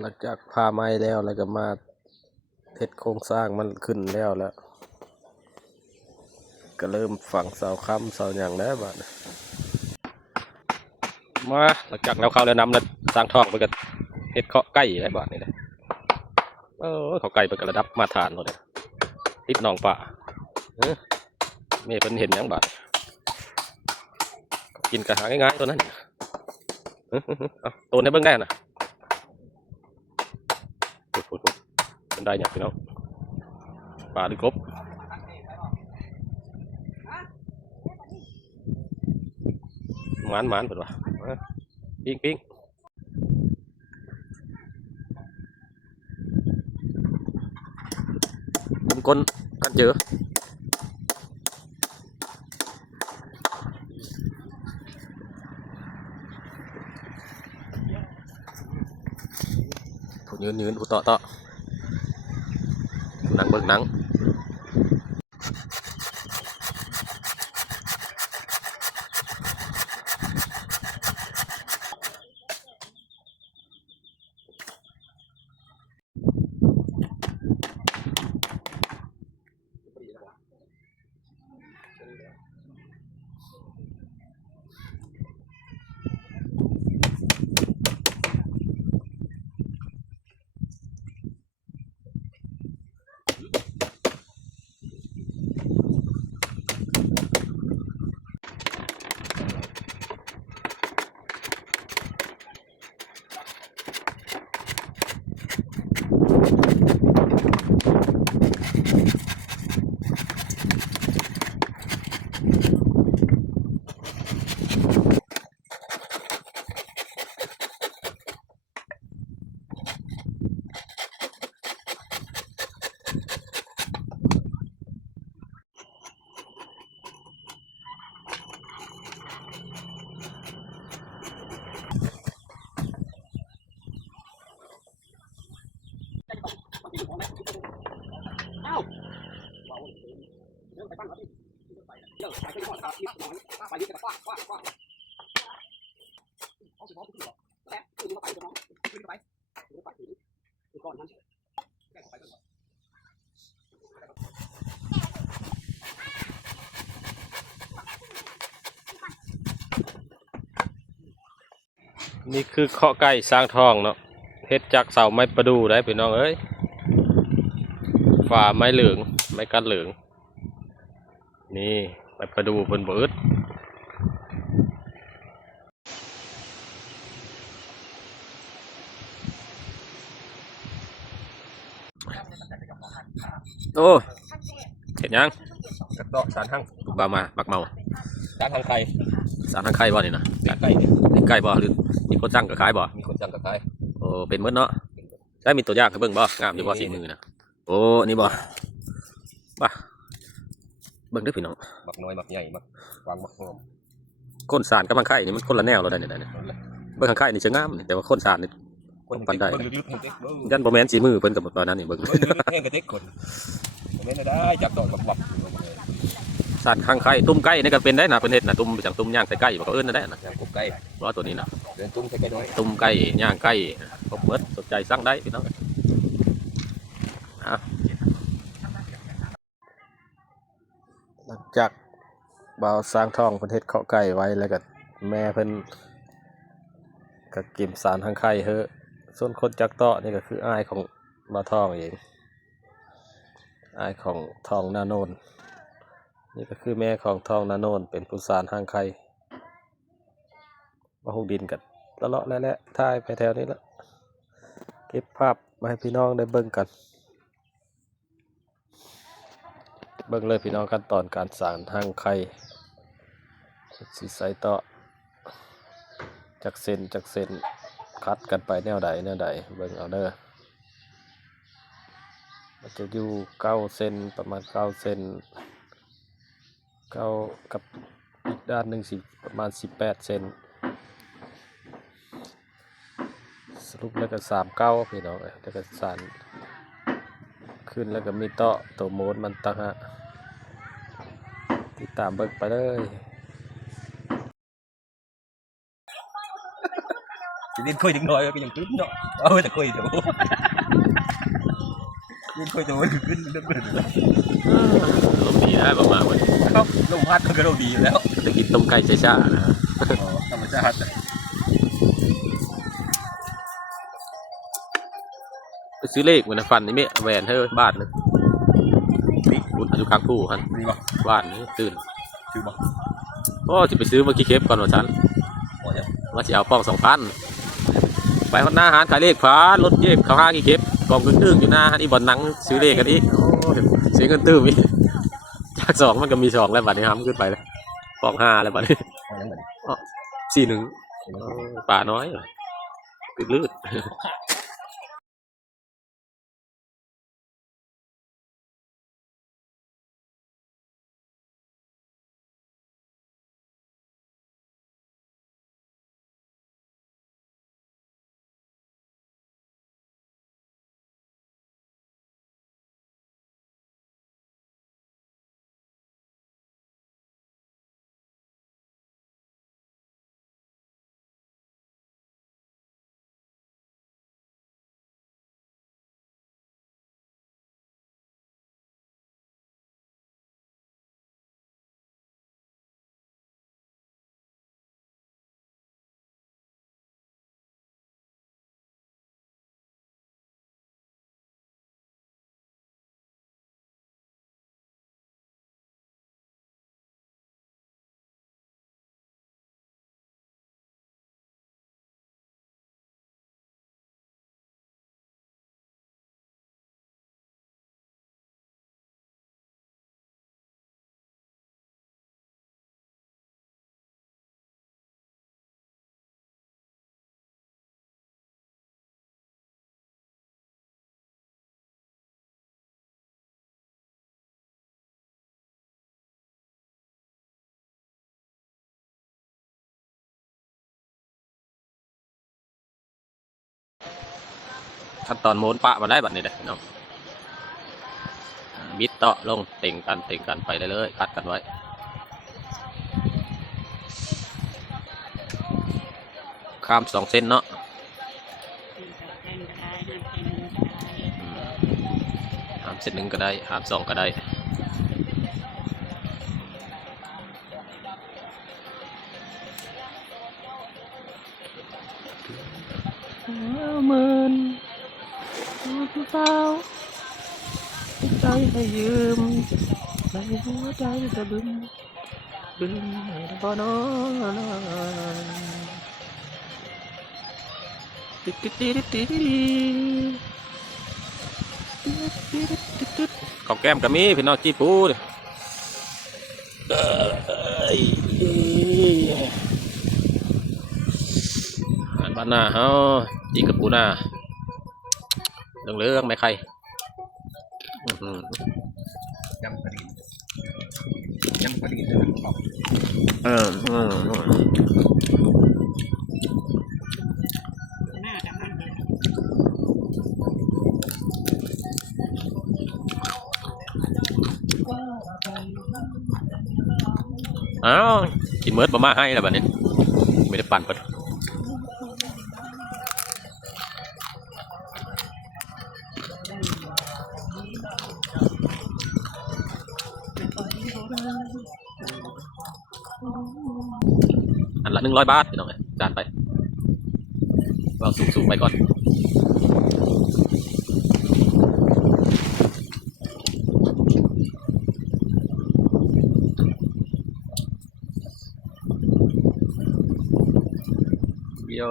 หลังจากพาไม้แล้วแล้วก็มาเทศโครงสร้างมันขึ้นแล้วแล้ว ก็เริ่มฝังเสาค้ำเสาอย่างแล้วบัดนี้มาหลังจากเราเข้าแล้วน้ำแล้วสร้างท่องไปกันเฮ็ดเคาะใกล้อะไรบ้านนี่เลยเออเขาใกล้ไปกันระดับมาฐานเลยติดหนองป่าเอ้อม่เพิ่นเห็นยังบาดกินกระหาง่ายๆตัวนั้น เออๆๆเอาตัวในเบิ่งได้นะพูดๆๆเป็น ได้หยังพี่น้องปลาหรือกบหมานหมานเปิดวะมาปิ้งปิ้งผมก้นกันเจอผู้ยืนยืนผู้ต่ nắng bớt nắng. อต่อผู้นั่งเบิกหนังนี่คือเคาะไก่สร้างทองเนาะเฮ็ดจากเสาไม้ประดูได้พี่น้องเอ้ย ฝ่าไม้เหลือง ไม้กัดเหลือง นี่ไม้ประดูบนเบิดโอ้เห็นยังกระเดาะสารทั้งบามาบักเมาจ้างทางใครสารทั้งไข่บ่นี่นะจ้างไก่เนี่ยไก่บ่หรือมีคนจ้างกับขายบ่มีคนจ้างกับใครโอ้เป็นเมื่อเนาะได้มีตัวอย่างให้เบิ่งบ่งามอยู่บ่สีมือนะ โอ้นี่บ่บ่เบิ่งเด้อพี่น้องบักน้อยบักใหญ่บักวางบักหอมก้นสารกับมังไข่นี่มันคนละแนวแล้วได้เนี่ยได้เนี่ยนั่นแหละเบิ่งข้างไข่นี่จะงามนี่แต่ว่าก้นสารนี่คนปันได้เบิ่งลึกๆให้เด็กเบิ่งยันบ่แม่นสีมือเพิ่นกับตอนนั้นนี่เบิ่งเบิ่งลึกๆให้กับเด็กคนผมไม่ได้จับดอกบักบักอยู่เลยสารข้างไข่ตุ้มไก่นี่ก็เป็นได้นะเพิ่นเฮ็ดนะตุ้มจังตุ้มย่างใส่ไก่บ่ก็เอิ้นนั่นแหละนะอย่างกบไก่บ่ตัวนี้นะเดินตุ้มใส่ไก่น้อยตุ้มไก่ย่างไก่ครบเบิดสนใจสั่งได้พี่น้องอะห ลังจากบาสร้างท้องเพิ่นเฮ็ดข้าไก่ไว้แล้วก็แม่เพิ่นก็เก็บสารทางไข่เฮอะส่วนคนจักเตาะนี่ก็คืออ้ายของบาทองเองอ้ายของทองนาโนนนี่ก็คือแม่ของทองนาโนนเป็นผู้สารทางไข่มาหุกดินกันละเลาะแล้วแหละถ่ายไปแถวนี้ละเก็บภาพมาให้พี่น้องได้เบิ่งกัน เบิ่งเลยพี่น้องขั้นตอนการสารทางไข่สิใสต่อจากเส้นจากเส้นคัดกันไปแนวใดแนวใดเบิ่งเอาเด้อมันจะอยู่เก้าเซนประมาณเก้าเซนเก้ากับอีกด้านหนึ่งสิประมาณสิบแปดเซนสรุปแล้วก็สามเก้าพี่น้องเอ้ยแล้วก็สาน ขึ้นแล้วก็มีเตาะตัวโมดมันตั้งฮะติดตามเบิ่งไปเลยจะเล่นคุยถึงน้อยก็ยังขึ้นเนาะเอาแต่คุยเดี๋ยวเล่นคุยตัวมันขึ้นเรื่องเรื่องลมดีนะประมาณวันครับลมพัดมันก็ลมดีอยู่แล้วจะกินต้มไก่ช้าๆนะอ๋อธรรมชาติ ซื้อเลขมันนะฟันนี่เมแหวนให้บ้านนึงนี่บุญอายุกลางผู้ฮันมีบ่บ้านนี้ตื่นชื่อบ่โอ้จะไปซื้อเมื่อกี้เคปก่อนว่าฉันบ่เนี่ยว่าจะเอาป้องสองพันไปคนหน้าหารขายเลขฟ้ารถเย็บเขาห้างอีเก็บกองกึ่งตึ้งอยู่หน้าฮันอีบอลนังซื้อเลขกันอีกโอ้ยเสียเงินตื้มอีกจากสองมันก็มีสองแล้วบัดนี้ครับขึ้นไปแล้วปองห้าแล้วบัดนี้เอาอย่างไรสี่หนึ่งป่าน้อยติดลืด ขั้นตอนโมนปะมาได้แบัดนี้เด้อพี่น้องบิดเตาะลงเต่งกันเต่งกันไปเรื่อยๆคัดกันไว้ข้ามสองเส้นเนาะหามเส้นหนึ่งก็ได้หามสองก็ได้หมื่น ผู้าวใจให้ยืมในหัวใจจะบึมบึมให้พอนอนติดติดติดติดติดของแก้มก็มีพี่น้องจีปูดิเอ้ยบ้านหน้าเฮาจีกับปูหน้า เรื่องเรื่องๆไหมใครอื้อหือยังพอดียังพอดีออกเออเออเอออ้าวกินเมิร์ดบะมาให้แล้วแบบนี้ ไม่ได้ปั่นปะ หนึ่งร้อยบาทพี่น้องจานไปเราสูงๆไปก่อน โย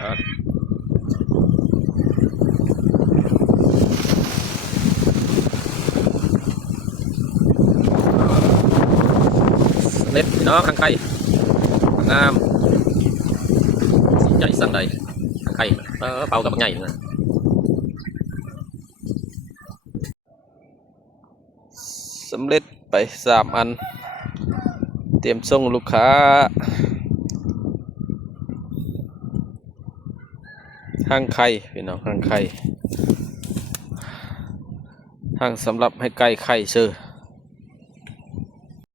ครับเล็ดพี่ น้องข้างไข่งามใหญ่สั่งใดข้างไข่เออเป่ากับใหญ่นะสำเร็จไปสามอัน เตรียมส่งลูกค้าห้างไข่พี่น้องห้างไข่ห้างสำหรับให้ไก่ไข่เชื่อ